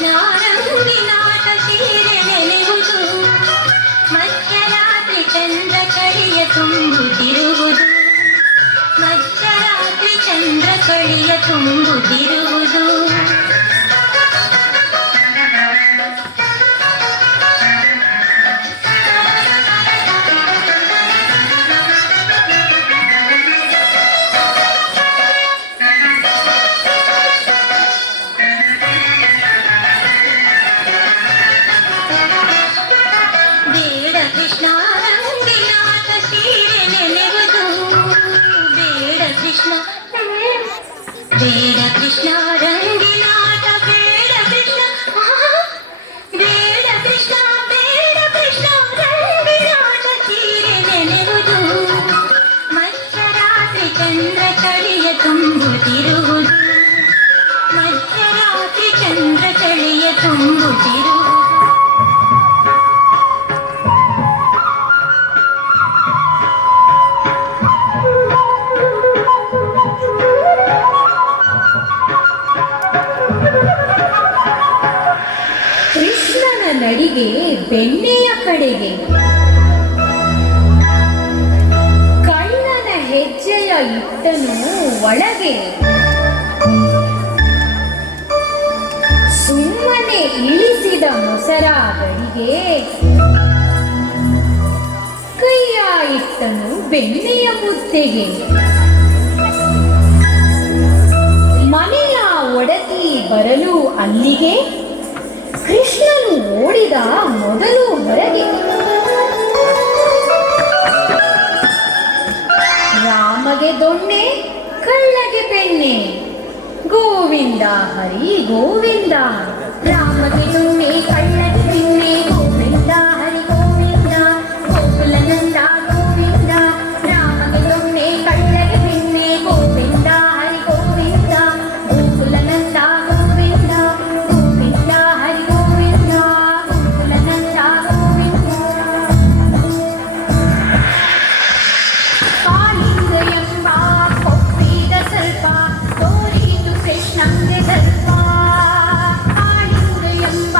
ಕೃಷ್ಣ ರಂಗಿನಾಟ ಸೀರೆ ನೆನೆಯುವುದು, ಮಧ್ಯರಾತ್ರಿ ಚಂದ್ರ ಕಳಿಯ ತುಂಬುತ್ತಿರುವುದು, ಮಧ್ಯರಾತ್ರಿ ಚಂದ್ರ ಕಳಿಯ ತುಂಬುತ್ತಿರುವುದು. ಬೇಡ ಕೃಷ್ಣ ರಂಗಿನಾಟ ಬೇಡ ಕೃಷ್ಣ, ಬೇಡ ಕೃಷ್ಣ ಬೇಡ ಕೃಷ್ಣ ರಂಗಿನಾಟ ಸೀರೆ ನೆನೆಯುವುದು, ಮಧ್ಯರಾತ್ರಿ ಚಂದ್ರ ಚಳಿಯ ತುಂಬುತ್ತಿರುವುದು, ಮಧ್ಯರಾತ್ರಿ ಚಂದ್ರ ಚಳಿಯ ತುಂಬುತ್ತಿರುವುದು. ನಡಿಗೆ ಬೆಣ್ಣೆಯ ಕಡೆಗೆ, ಕಳ್ಳನ ಹೆಜ್ಜೆಯ ಇಟ್ಟನು ಒಳಗೆ, ಸುಮ್ಮನೆ ಇಳಿಸಿದ ಮೊಸರ ಗಡಿಗೆ, ಕೈಯ ಇಟ್ಟನು ಬೆಣ್ಣೆಯ ಮುದ್ದೆಗೆ. ಮನೆಯ ಒಡತಿ ಬರಲು ಅಲ್ಲಿಗೆ, ಕೃಷ್ಣನು ಓಡಿದ ಮೊದಲು ಹೊರಗೆ. ರಾಮಗೆ ದೊಣ್ಣೆ ಕಳ್ಳಗೆ ಬೆಣ್ಣೆ, ಗೋವಿಂದ ಹರಿ ಗೋವಿಂದ. ರಾಮಗೆ ದೊಣ್ಣೆ ಕಳ್ಳಗೆ ಬೆಣ್ಣೆ, ಗೋವಿಂದ ಹರಿ ಗೋವಿಂದ. ಗೋಕುಲ ನಂದ ಗೋವಿಂದ, ರಾಮಗೆ ದೊಣ್ಣೆ ಕಳ್ಳಗೆ ಬೆಣ್ಣೆ, ಗೋವಿಂದ ಹರಿ ಗೋವಿಂದ. ಗೋಕುಲ ನಂದ ಗೋವಿಂದ, ಗೋವಿಂದ ಹರಿ ಗೋವಿಂದ. ಗೋಕುಲ ನಂದ ಗೋವಿಂದ. ಕಾಳಿಂಗ ಎಂಬ ಕೊಪ್ಪಿದ ಸ್ವಲ್ಪ ತೋರಿತು ಕೃಷ್ಣಂಗೆ ದರ್ಪ. ಕಾಳಿಂಗ ಎಂಬ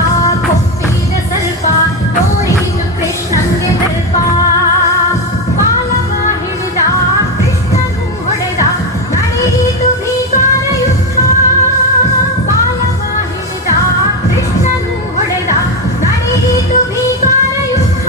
ಕೊಪ್ಪಿದ ಸ್ವಲ್ಪ ತೋರಿತು ಕೃಷ್ಣಂಗೆ ದರ್ಪ. ಪಾಲವ ಹಿಡಿದ ಕೃಷ್ಣನು ಹೊಡೆದ, ನಡೆಯಿತು ಭೀಕರ ಯುದ್ಧ. ಪಾಲವ ಹಿಡಿದ ಕೃಷ್ಣನು ಹೊಡೆದ, ನಡೆಯಿತು ಭೀಕರ ಯುದ್ಧ.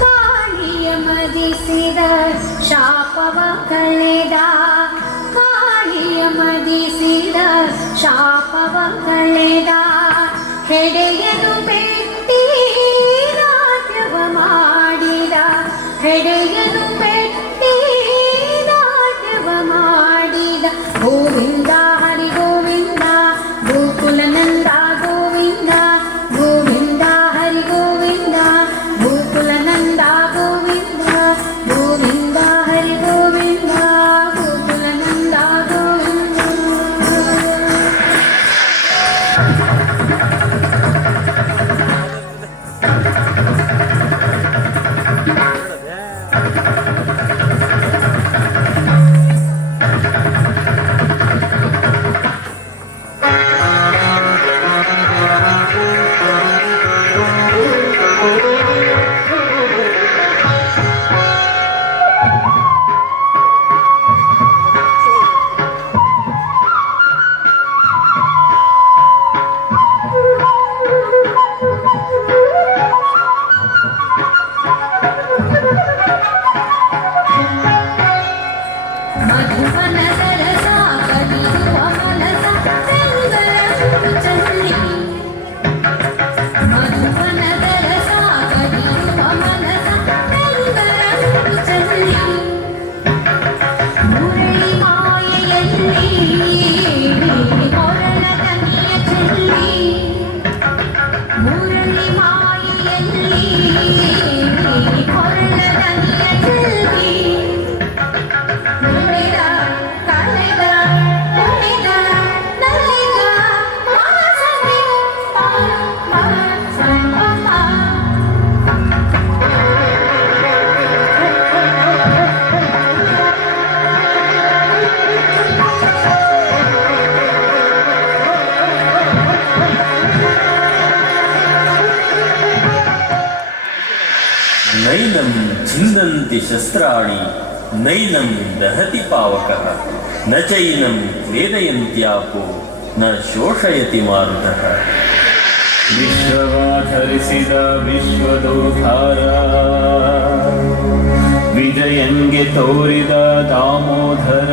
ಕಾಳಿಯ ಮದಿಸಿದ ಶಾಪವ ಕಳೆದ, ಕಾಳಿಯ ಮದಿಸಿದ ಶಾಪವ ಕಳೆದ. ಹೆಡೆಯನು ಬೆಟ್ಟಿ ನಾಟ್ಯವ ಮಾಡಿದ, ಹೆಡೆಯನು ಬೆಟ್ಟಿ ನಾಟ್ಯವ ಮಾಡಿದ. ಗೋವಿಂದ ಹರಿ ಗೋವಿಂದ, ಗೋಕುಲ ನಂದ ಗೋವಿಂದ. ಗೋವಿಂದ ಹರಿ ಗೋವಿಂದ, ಗೋಕುಲ ನಂದ ಗೋವಿಂದ. ಗೋವಿಂದ ಹರಿ ಗೋವಿಂದ, ಗೋಕುಲ ನಂದ ಗೋವಿಂದ. छिन्दन्ति शस्त्राणि नैनं दहति पावकः न चैनं क्लेदयन्त्यापो न शोषयति मारुतः ವಿಶ್ವವಾಧರಿಸಿದ ವಿಶ್ವದೋದ್ಧಾರ ವಿಜಯಂಗೆ ತೋರಿದ ದಾಮೋದರ